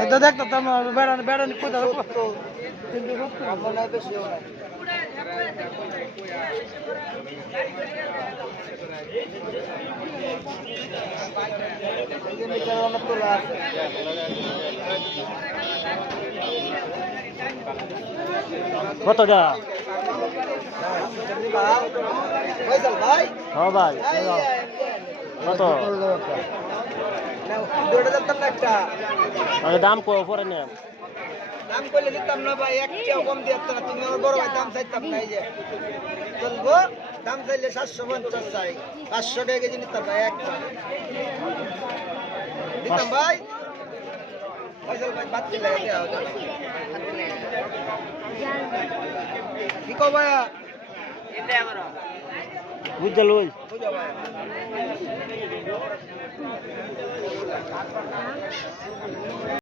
এই তো দেখতো তোমার বেড়ানি বেড়ানি কোথাও কতটা হ্যাঁ ভাই কত দাম পরে নেন দাম করলে দিতাম না ভাই, এক টাকা কম দিয়ে না। তুমি আমার বড় ভাই, দাম চাইতাম না। এই যে চলবো, দাম চাইলে 750 চাই, 500 টাকা কেজি নিতাম ভাই। একটা দিতাম ভাই। ফয়সাল ভাই বাদ দিলে কি কো ভাইয়া? বুঝতে লই বুঝো ভাই।